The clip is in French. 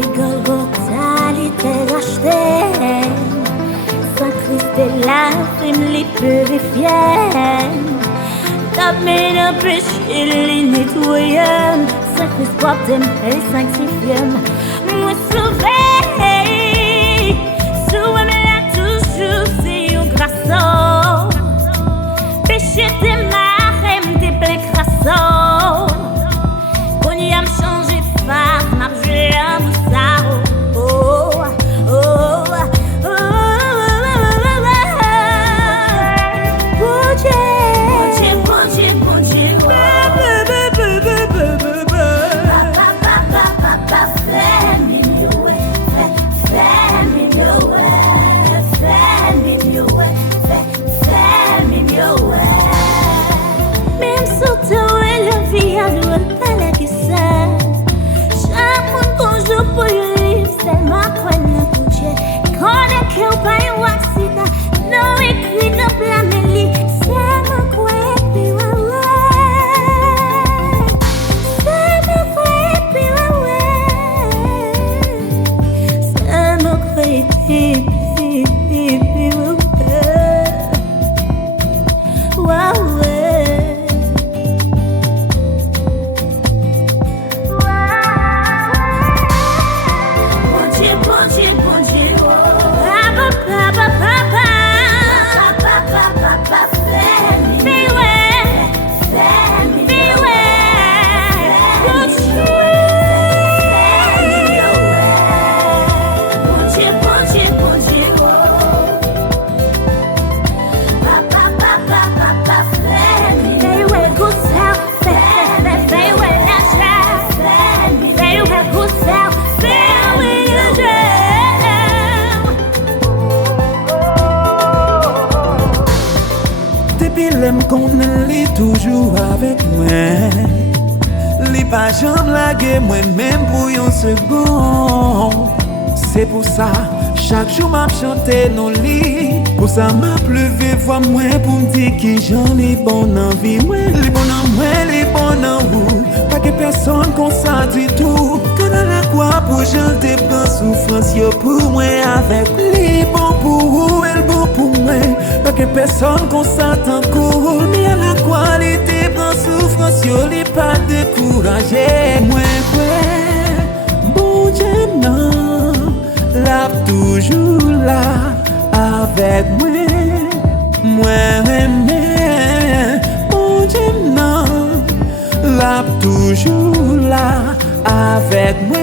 Golgotha, il était racheté. Sans Christ et la crime, les purifiés. T'as mis le péché, les nettoyés. Sans Christ, porte et sanctifié. Moi, sauvé. Sauve-moi toujours, c'est un grâce. Péché, t'es marre, t'es plein crasso. Qu'on y a changé de face, m'a joué à Moussaro. L'aime qu'on est toujours avec moi. Les pas jamais laguer moi même pour une seconde. C'est pour ça chaque jour m'a chanté nos lits. Pour ça m'a pleuvé voix moi pour me dire que j'en ai bon envie. Moi les bon en moi, les bon en vous. Pas que personne qu'on ça du tout. Quand à la croix pour j'en te prends souffrance yo pour moi avec les bons pour vous et le bon pour moi. Pas que personne qu'on s'attend court. Mais à la qualité prend souffrance yo li pas découragé. Moi ouais, bon Dieu non, l'a toujours là avec moi. Moi aimé, bon Dieu non, l'a toujours là avec moi.